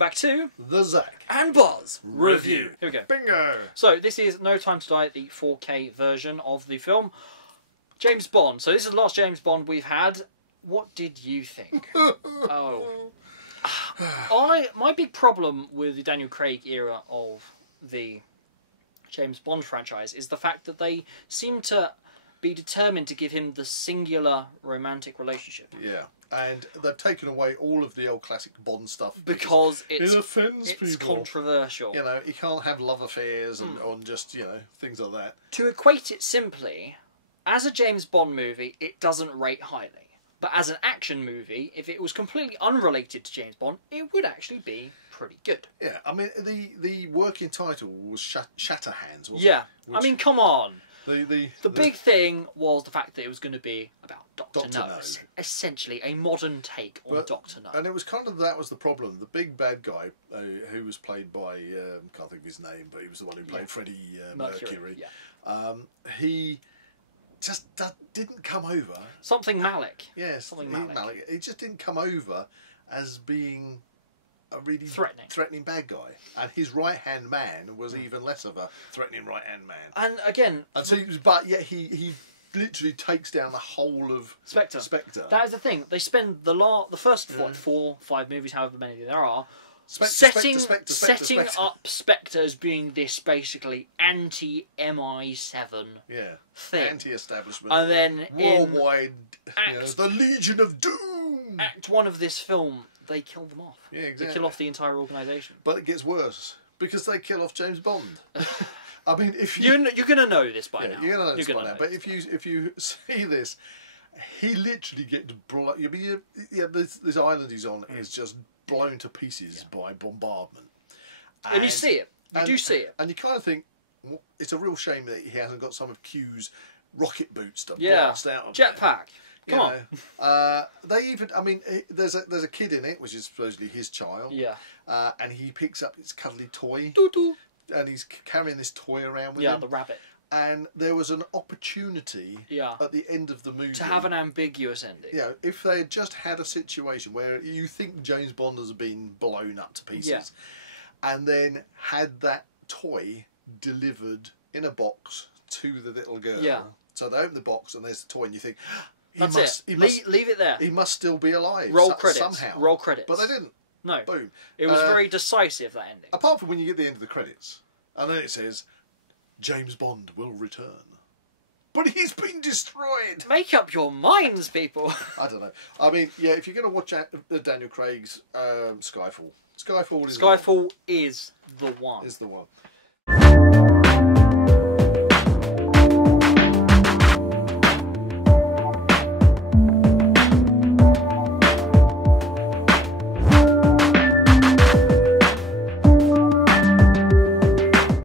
back to the Zak and Buzz review. Here we go. Bingo! So this is No Time to Die, the 4K version of the film. James Bond. So this is the last James Bond we've had. What did you think? My big problem with the Daniel Craig era of the James Bond franchise is the fact that they seem to be determined to give him the singular romantic relationship. Yeah, and they've taken away all of the old classic Bond stuff because it offends it's people. Controversial. You know, you can't have love affairs and on just, you know, things like that. To equate it simply, as a James Bond movie, it doesn't rate highly. But as an action movie, if it was completely unrelated to James Bond, it would actually be pretty good. Yeah, I mean, the working title was Shatterhands, wasn't yeah. it? I mean, come on. The big thing was the fact that it was going to be about Dr. Dr. No. No. Essentially, a modern take on Dr. No. And it was kind of, that was the problem. The big bad guy, who was played by, can't think of his name, but he was the one who played Freddie Mercury. Yeah. He just didn't come over. Something Malik. Yes, Something Malik. He just didn't come over as being a really threatening bad guy, and his right hand man was even less of a threatening right hand man. And again, but yet he literally takes down the whole of Spectre. That is the thing. They spend the first 4, 5 movies, however many there are, setting up Spectre as being this basically anti-MI7 thing, anti-establishment, and then worldwide, the Legion of Doom. Act 1 of this film, they kill them off. Yeah, exactly. They kill off the entire organisation. But it gets worse because they kill off James Bond. I mean, if you're gonna know this by now. You're gonna know this by now. But if you see this, he literally gets blown. This island he's on is just blown to pieces by bombardment. And you see it. You do see it. And you kind of think, well, it's a real shame that he hasn't got some of Q's rocket boots to blast out of jetpack. Come on. They even, I mean, there's a kid in it, which is supposedly his child. Yeah. And he picks up his cuddly toy. Doo-doo. And he's carrying this toy around with him. Yeah, the rabbit. And there was an opportunity at the end of the movie to have an ambiguous ending. Yeah, if they had just had a situation where you think James Bond has been blown up to pieces, and then had that toy delivered in a box to the little girl. Yeah. So they open the box and there's the toy, and you think, leave it there. He must still be alive. Roll credits. Somehow. Roll credits. But they didn't. No. Boom. It was very decisive, that ending. Apart from when you get the end of the credits, and then it says, James Bond will return. But he's been destroyed. Make up your minds, people. I don't know. I mean, yeah, if you're going to watch Daniel Craig's Skyfall. Skyfall is Skyfall is the one. Is the one.